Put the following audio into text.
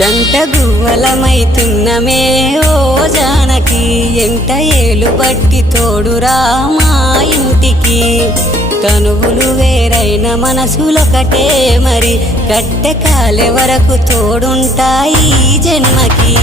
జంటగువ్వలమైతున్నమే ఓ జానకి ఎంట ఏలు బట్టి తోడురా మా ఇంటికి తనువులు వేరైన మనసులొకటే మరి కట్టె కాలే వరకు తోడుంటాయి జన్మకి।